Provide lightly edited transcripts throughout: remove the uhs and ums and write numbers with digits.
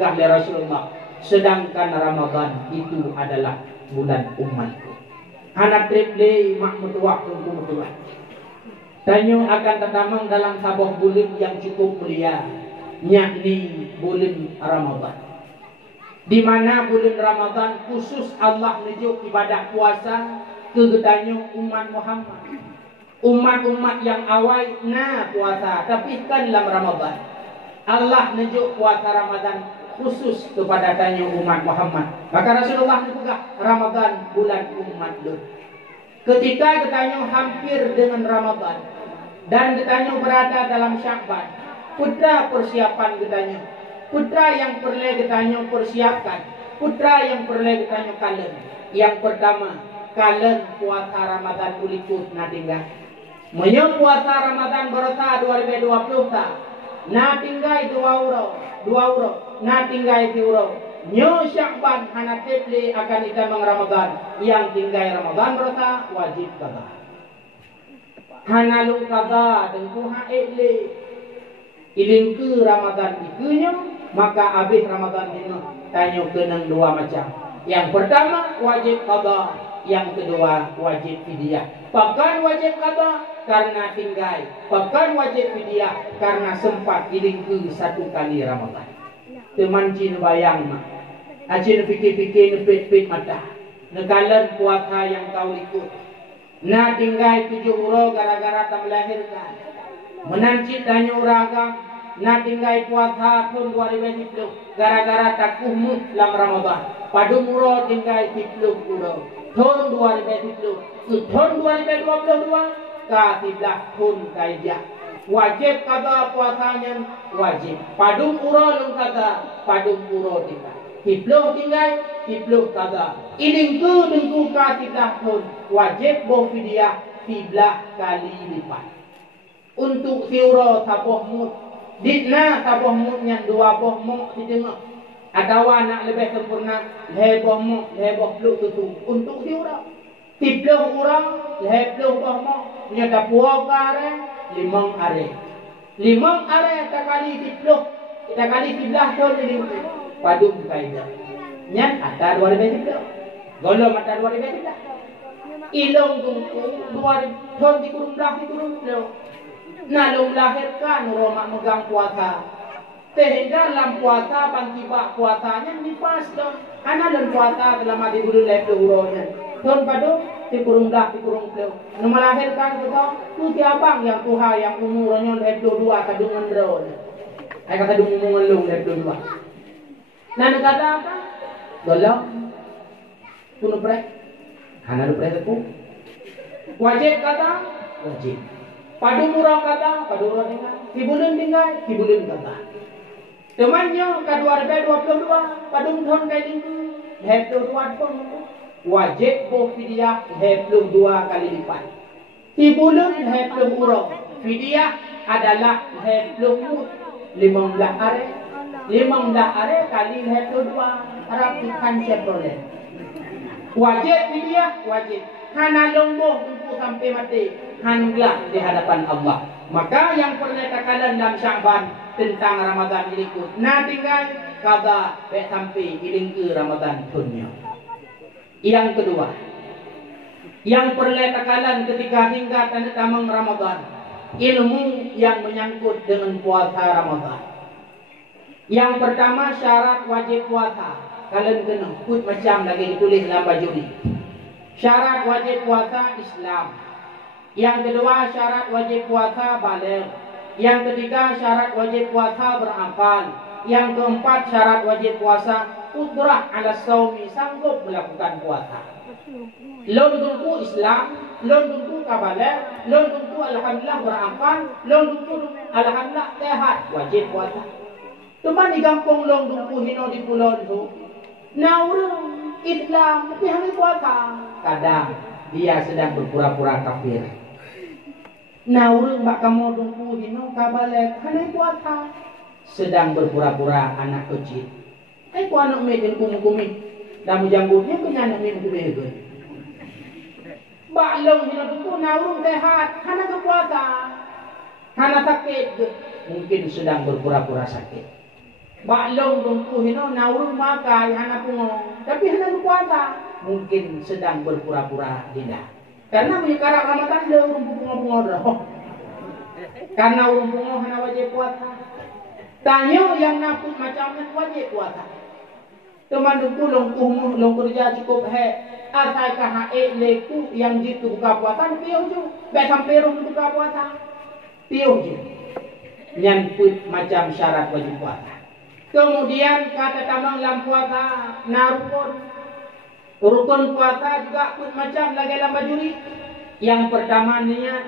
oleh Rasulullah. Sedangkan Ramadan itu adalah bulan umatku. Anak triple mak mutuak tunggu mutuak. Tanyo akan tertamang dalam sebuah bulan yang cukup mulia, yakni bulan Ramadan. Di mana bulan Ramadan khusus Allah menunjuk ibadah puasa ke getanyo umat Muhammad. Umat-umat yang awal na puasa, tapi kan dalam Ramadan Allah menunjuk puasa Ramadan khusus kepada tanya umat Muhammad. Maka Rasulullah juga Ramadan bulan umat lu. Ketika ketanya hampir dengan Ramadan dan ketanya berada dalam Sya'ban, putra persiapan ketanya, putra yang perlu ketanya persiapkan, putra yang perlu ketanya kalen. Yang pertama, kalen puasa Ramadan ulikut na tinggal. Menyo puasa Ramadan berasa 2020 ta. Na tinggal 2 euro, na tinggal 3 euro. Nyo Sya'ban hana teple akan itamang Ramadan. Yang tinggal Ramadan berasa wajib qada. Hana lu qada dan kuha ele. Iling ke Ramadan ikunya, maka habis Ramadan ini tanyo kenang 2 macam. Yang pertama wajib qada, yang kedua wajib fidyah. Bahkan wajib qada karena tinggal, bahkan wajib fidyah karena sempat iling ke 1 kali Ramadan. Teman cin bayang mak, acin fikir-fikir nepet-pet mata, nekalan puasa yang kau ikut. Na tinggal 7 euro gara-gara tak melahirkan. Menancit tanya ragam, na tinggal puasa tahun 2010 gara-gara tak kumut dalam Ramadan. Pada euro tinggal 10 euro. Tahun 2010, tahun 2022, katilah tahun kaya. Wajib kata puasanya wajib. Padung uro kata, padung uro tinggal. Hipluh tinggal, hipluh kata. Ilingku dengku katilah tahun wajib boh fidyah 13 kali lipat. Untuk si uro tabuh mut, ditna tabuh mutnya 2 boh mut di tengah. Atau anak lebih sempurna leboh mu, leboh peluk tutu untuk diurang. Tipluh urang, lebluh boh mu, nyata puak are, 5 are. 5 are tak kali tipluh, kita kali 13 tahun ini. Padung kaidah. Nyan ada 2013. Golong ada 2013. Ilong tungku 2 tahun dikurung dah. Nalung lahirkan Roma megang puasa. Sehingga dalam puasa bangkibak puasanya dipas dong. Ana dalam puasa dalam mati bulu lepe uronya. Tuan padu dikurung peluk. Nama lahirkan kita tu tiabang yang tuha yang umurnya lepe 2 kadungan drone. Ay kata dungan lu lepe 2. Nah kata apa? Golong. Kuno pre. Hana lu pre tu. Wajib kata wajib. Padu murah kata padu murah tinggal. Kibulun kata. Temannya ke 2022 padung tahun kali ini hepluh 2 tahun wajib boh fidyah hepluh 2 kali lipat. Tibulun hepluh urang. Fidyah adalah hepluh mut 15 hari. 15 hari kali hepluh 2 harap Tuhan seperoleh. Wajib fidyah wajib. Hana lomboh untuk sampai mati. Hanlah di hadapan Allah. Maka yang pernah takalan dalam Sya'ban tentang Ramadan ikut. Nah tinggal qada sampai iling ke Ramadan dunia. Yang kedua, yang pernah takalan ketika hingga tanda tamang Ramadan, ilmu yang menyangkut dengan puasa Ramadan. Yang pertama syarat wajib puasa. Kalian kena put macam lagi ditulis dalam baju ni. Syarat wajib puasa Islam. Yang kedua syarat wajib puasa baligh. Yang ketiga syarat wajib puasa berakal. Yang keempat syarat wajib puasa qudrah ala saumi, sanggup melakukan puasa. Lon tunggu Islam, lon tunggu baligh, lon tunggu alhamdulillah berakal, lon tunggu alhamdulillah sehat, wajib puasa. Cuma di kampung lon tunggu hino di pulau itu. Naurung Islam tapi hari puasa. Kadang dia sedang berpura-pura kafir. Nah, urang bak kamu tunggu hino kabalek hanai puasa sedang berpura-pura anak kecil. Ku anak mejen kumukumi damu janggutnya punya anak minum kubego. Bak long hino tunggu nah urang sehat hana ke puasa. Hana sakit mungkin sedang berpura-pura sakit. Baklong tungku hino naurun makai hana pungo. Tapi hana puasa. Mungkin sedang berpura-pura tidak. Karena menyekarak Ramadan dia urung pungo-pungo dah. Karena urung pungo hana wajib puasa. Tanya yang naput macamnya wajib puasa. Teman tungku long kerja cukup asal KHE leku yang jitu buka puasa piu ju. Baik sampai rong buka puasa. Piu ju. Nyanput macam syarat wajib puasa. Kemudian kata tamang dalam puasa rukun puasa juga pun macam lagi dalam bajuri. Yang pertama niat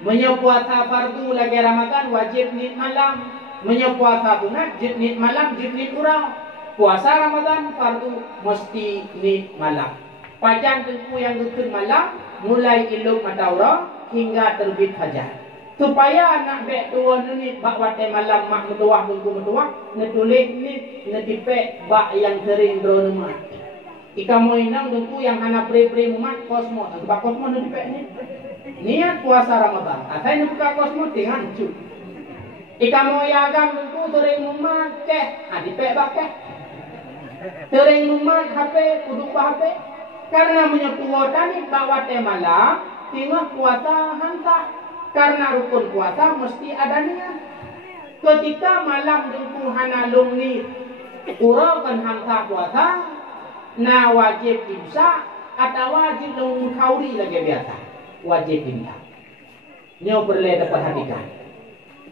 menyepuasa fardu lagi Ramadan wajib nit malam, menyepuasa sunat nit malam nit urang. Puasa Ramadan fardu mesti nit malam. Pajan tengku yang gekun malam mulai ilmu matahari hingga terbit fajar. Supaya anak bek tua ni bak wate malam mak mutuah tunggu mutuah netulik ni netipek bak yang sering drone. Ika mo inang tunggu yang hana pre-pre mumat kosmos. Bak kosmos netipek ni. Niat puasa Ramadan. Asai ni buka kosmos dengan cu. Ika mo yagam tunggu sering mumat ke. Dipek bak ke. Sering mumat HP kuduk HP. Karena menyetua tani bak wate malam tinggal puasa hantar. Karena rukun puasa mesti ada niat. Ketika malam dengku hana lungni urakan hangsa puasa, na wajib imsak atau wajib lung kauri lagi biasa. Wajib imsak. Nyo perlu diperhatikan.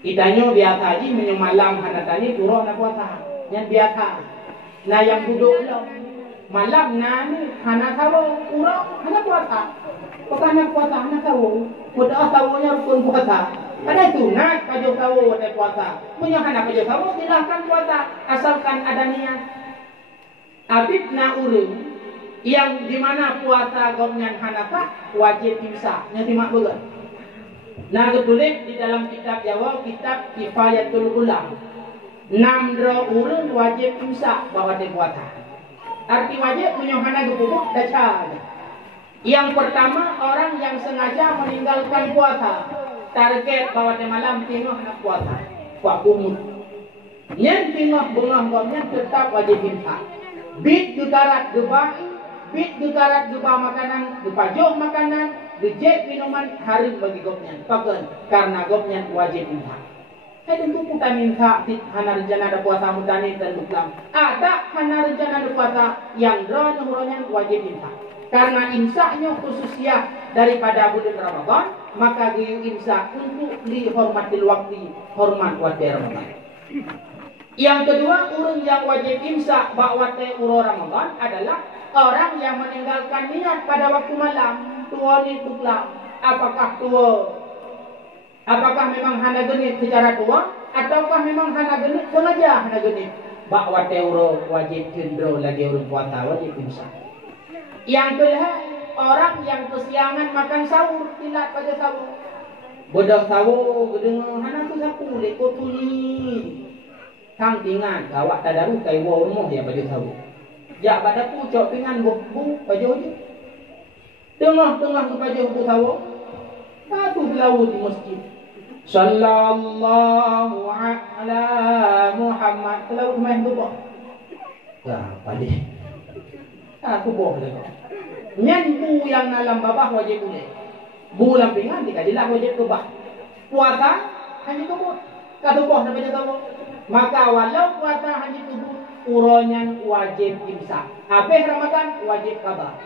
Itanyo biasa aja menyo malam hana tani turun na puasa. Yang biasa. Nah yang duduk lo malam nani hana tahu urang hana puasa. Pokoknya puasa hana tahu. Mudah tahunya rukun puasa. Ada sunat pajak tahu ada puasa. Punya anak pajak tahu silahkan puasa asalkan ada niat. Abid na urung yang dimana puasa gomnyan hanaka wajib imsak. Nanti mak bukan. Nah ketulis di dalam kitab Jawa kitab Kifayatul Ulam. 6 urung wajib imsak bahwa ada puasa. Arti wajib punya anak gubuk daca. Yang pertama orang yang sengaja meninggalkan puasa. Target bahwa di malam tengah nak puasa. Puak kumut. Yang tengah bengah gomnya tetap wajib imsak. Bit gekarat gebah. Bit gekarat gebah makanan. Gepajok makanan. Gejek minuman hari bagi gomnya. Pakan. Karena gomnya wajib imsak. Saya tentu kita minta hana rencana ada puasa mutani dan buklam. Ada hana rencana ada puasa yang drone wajib imsak. Karena imsaknya khususnya daripada bulan Ramadan, maka giyu imsak untuk dihormatil waktu hormat wate Ramadan. Yang kedua, orang yang wajib imsak bak wate uro Ramadan adalah orang yang meninggalkan niat pada waktu malam. Tua ni tuklam. Apakah memang hana genit secara tua, ataukah memang hana genit sengaja hana genit? Bak wate uro wajib cenderung lagi orang puasa wajib imsak. Yang kedua, orang yang kesiangan makan sahur, tilat pada sahur. Bodoh sahur, gedeng, hana tu sapu, leko tuli. Kang tingan, kawak tadaru, kai wau rumah ya pada sahur. Jak pada ku, cok pingan, bu, baju je. Tengah-tengah tu baju bu sahur. Satu selalu di masjid. Sallallahu ala Muhammad. Selalu main tu kok. Ya, padih. Aku boleh kok. Nyan bu yang dalam babah wajib boleh. Bu lampingan dikajilah wajib tubah. Puasa hanya tubuh. Katubuh sampai jatuh. Maka walau puasa hanya tubuh, uronyan wajib imsak. Habis Ramadan wajib kabar.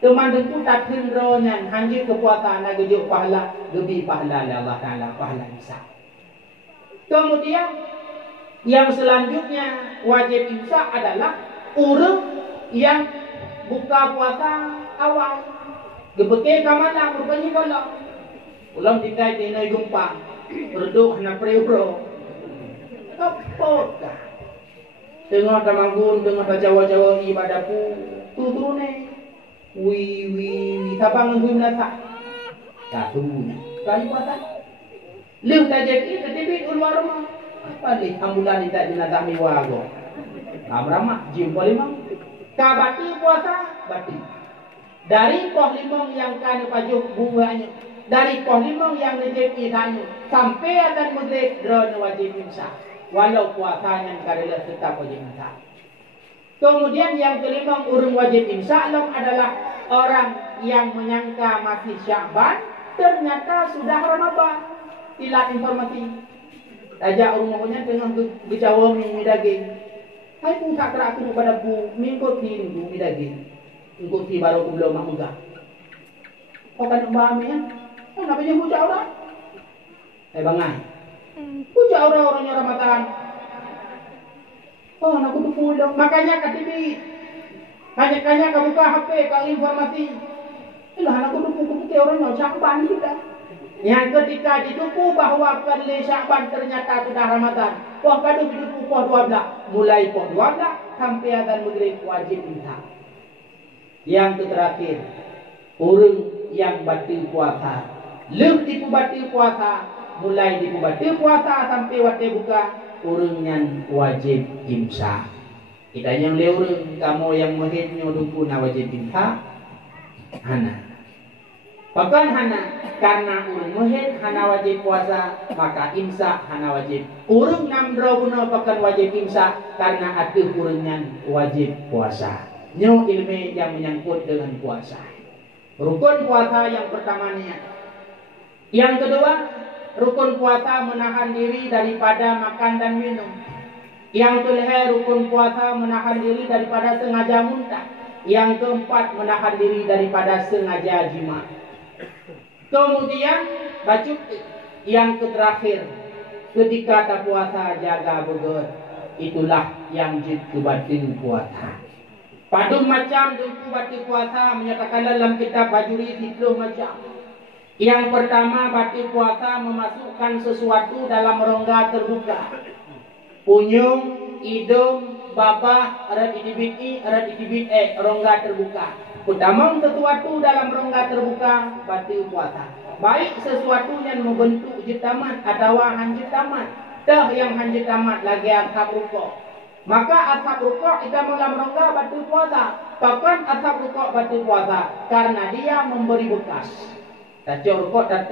Teman tentu takdir ronyan hanya kepuasa nak gejuk pahala, lebih pahala Allah Taala pahala imsak. Kemudian yang selanjutnya wajib imsak adalah urang yang buka puasa awal. Gebeke kamana rupanya bola. Ulang tinggal di nai gumpang. Berduk na pre-bro. Kapot dah. Tengah tamanggun, tengah jawa-jawa ibadah pu. Turun ni. Wi. Sabang ngui melata. Tak tu. Kali puasa. Liu tak jadi, tetapi keluar rumah. Apa ni? Ambulan tak jenazah mewah go. Amrama jim polimang. Kabati puasa bati. Dari poh limong yang kan pajuk bunganya, dari poh limong yang rezeki tanya, sampai akan maghrib drone wajib imsak. walau puasanya karela tetap wajib imsak. Kemudian yang kelima orang wajib imsak adalah orang yang menyangka masih Sya'ban ternyata sudah Ramadan. Hilang informasi. Ajak rumahnya tengah bercawa mi daging. Hai pun tak kerak aku pada bu minggu minggu mi daging. Minggu ti baru aku belum mahu gak. Kau kan mbak ya? Oh nak punya hujah orang? Bangai. Hujah orang-orangnya Ramadan. Oh nak kudu pulang. Makanya kat TV. Banyak-banyak kau buka HP kau informasi. Itulah anak kudu puku orangnya Sya'ban kita. Yang ketika dituku bahawa kali Sya'ban ternyata sudah Ramadan. Wah kadu dituku poh 12. Mulai poh 12 sampai azan maghrib wajib imsak. Yang terakhir, orang yang batil puasa. Lebih batil puasa, mulai batil puasa sampai waktu buka, orang yang wajib imsak. Kita yang leureung kamu yang mohednya dukuna wajib imsak. Hana. Bahkan hana karena urang mohed hana wajib puasa maka imsak hana wajib. Urang namdraw guna bahkan wajib imsak karena atuh urangan wajib puasa. Nyo ilmu yang menyangkut dengan puasa. Rukun puasa yang pertamanya. Yang kedua, rukun puasa menahan diri daripada makan dan minum. Yang kelima, rukun puasa menahan diri daripada sengaja muntah. Yang keempat, menahan diri daripada sengaja jima. Kemudian baju yang terakhir, ketika tak puasa jaga beger. Itulah yang jitu batin puasa. Padu macam jitu batin puasa menyatakan dalam kitab Bajuri 10 macam. Yang pertama, batin puasa memasukkan sesuatu dalam rongga terbuka. Punyung, hidung, babah, erat idibit rongga terbuka. Pertama sesuatu dalam rongga terbuka batil puasa. Baik sesuatu yang membentuk jetamat atau hanjit tamat. Dah yang hanjit tamat lagi ashab rukuk. Maka ashab rukuk kita dalam rongga batil puasa. Bahkan ashab rukuk batil puasa karena dia memberi bekas. Tajuk rukuk tak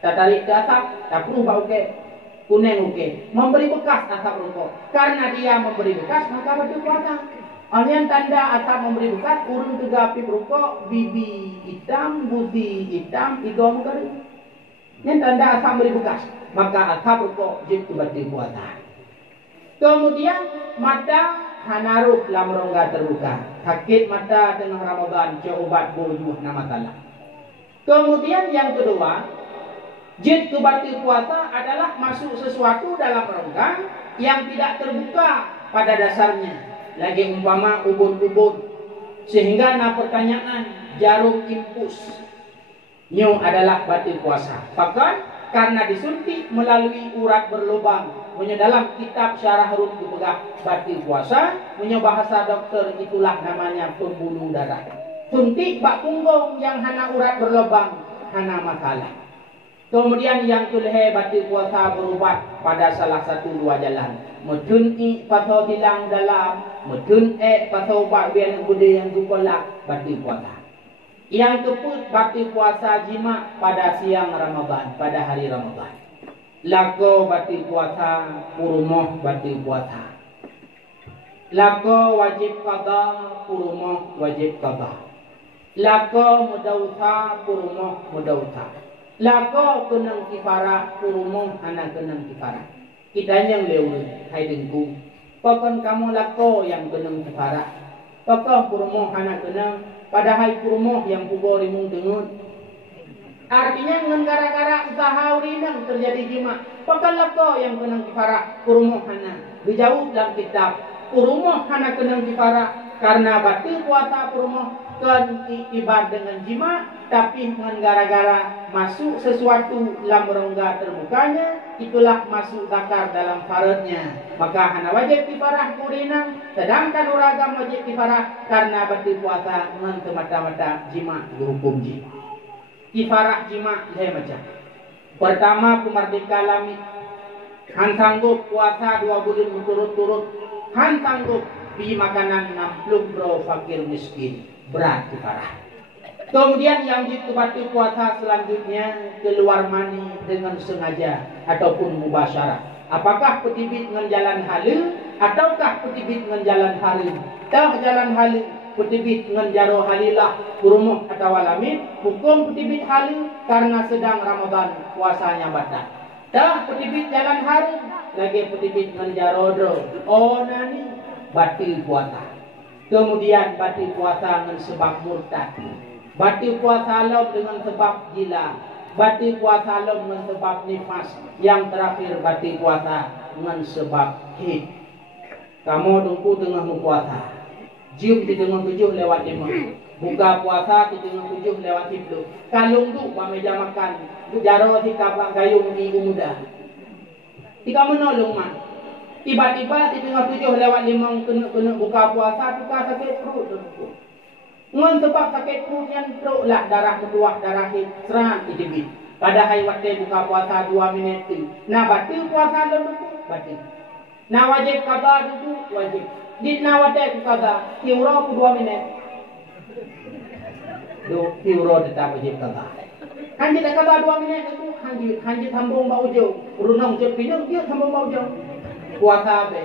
tarik ke asap, tak perlu bau ke kuning ke. Memberi bekas ashab rukuk. Karena dia memberi bekas maka batil puasa. Yang tanda asal memberi bekas, urung juga api rokok, bibi hitam, buti hitam, hidung kering. Yang tanda asal memberi bekas, maka asal rokok jitu batil puasa. Kemudian mata hanaruh dalam rongga terbuka. Sakit mata tengah Ramadan, coba bojuh nama salah. Kemudian yang kedua, jitu batil puasa adalah masuk sesuatu dalam rongga yang tidak terbuka pada dasarnya. Lagi umpama ubun-ubun sehingga na pertanyaan jarum impus nyu adalah batil puasa. Bahkan karena disuntik melalui urat berlubang punya dalam kitab syarah huruf dipegah batil puasa punya bahasa dokter itulah namanya pembuluh darah. Suntik bak punggung yang hana urat berlubang hana masalah. Kemudian yang kelih batil puasa berubat pada salah satu dua jalan. Mudun pasal hilang dalam, mudun pasal bak bian budi yang dupolak batil puasa. Yang keput batil puasa jima pada siang Ramadan, pada hari Ramadan. Lako batil puasa, purumoh batil puasa. Lako wajib qada, purumoh wajib qada. Lako mudawsa, purumoh mudawsa. Lako kenang kifarah, purumoh anak kenang kifarah. Kita yang lewat, hai dengku. Pokon kamu lako yang kenang kifarah. Pokon purumoh anak kenang. Padahal purumoh yang kubori mung dengut. Artinya dengan gara-gara usaha urinang terjadi jima. Pokon lako yang kenang kifarah, purumoh anak. Dijauh dalam kitab. Purumoh anak kenang kifarah. Karena batil puasa purumoh kan ibarat dengan jima, tapi dengan gara-gara masuk sesuatu dalam rongga terbukanya, itulah masuk zakar dalam faradnya. Maka hana wajib kifarah kurinang, sedangkan uragam wajib kifarah karena batil puasa dengan semata-mata jima dihukum jima. Kifarah jima saya macam. Pertama pemerdeka lamit, han sanggup puasa 2 bulan berturut-turut, han sanggup beli makanan 60 bro fakir miskin. Berat kifarah. Kemudian yang jitu batil puasa selanjutnya keluar mani dengan sengaja ataupun mubasyarah. Apakah petibit ngan jalan halu ataukah petibit ngan jalan halu? Tah jalan halu petibit ngan jaro halilah kurumuh atau alamin, hukum petibit halu karena sedang Ramadan puasanya batal. Tah petibit jalan halu lagi petibit ngan jaro dro. Oh nani batil puasa. Kemudian batil puasa dengan sebab murtad. Batil puasa lom dengan sebab gila. Batil puasa lom dengan sebab nifas. Yang terakhir batil puasa dengan sebab hid. Kamu dungku tengah puasa. Jium di tengah 7 lewat 5. Buka puasa di tengah 7 lewat 10. Kalung tu buat meja makan. Jaro di kapak gayung di muda. Tika menolong mah. Tiba-tiba di tengah 7 lewat 5 kena buka puasa, tukar sakit perut. Ngan sebab sakit perut yang teruk lah darah keluar, darah hid, serang itibit. Pada hari waktu buka puasa 2 minit tu. Nah batil puasa dulu, batil. Nah wajib qada dulu, wajib. Di nah waktu qada, kiura 2 minit. Kiura tetap wajib qada. Hanji tak qada 2 minit tu, hanji sambung bau jauh. Runong je pinang dia sambung bau jauh. Puasa be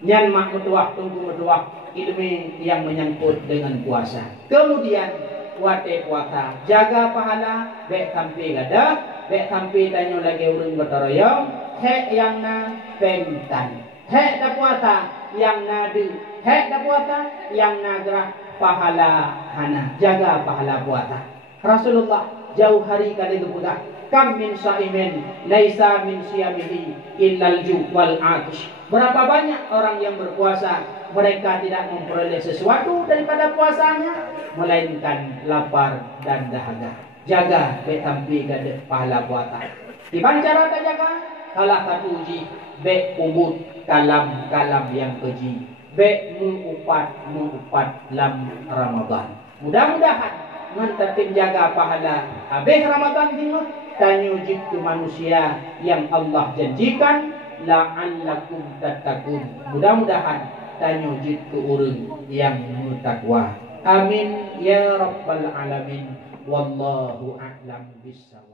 nyan mak metuah tunggu metuah ilmu yang menyangkut dengan puasa. Kemudian wate puasa jaga pahala be sampai gada be sampai tanyo lagi urang bertoroyong hek yang na pentan hek da puasa yang nadu hek da puasa yang nagrah pahala hana jaga pahala puasa. Rasulullah jauh hari kali kebudak kam min sa'imin laisa min siyamihi illal ju' wal atish. Berapa banyak orang yang berpuasa mereka tidak memperoleh sesuatu daripada puasanya melainkan lapar dan dahaga. Jaga be tampi gade pahala puasa. Di cara tak jaga salah satu uji be ubud kalam yang keji be mengupat lam Ramadan. Mudah-mudahan dengan tertib jaga pahala habis Ramadan ini tanyo jitu manusia yang Allah janjikan la'allakum tattaqun. Mudah-mudahan tanyo jitu urang yang bertakwa. Amin ya rabbal alamin. Wallahu a'lam bissawab.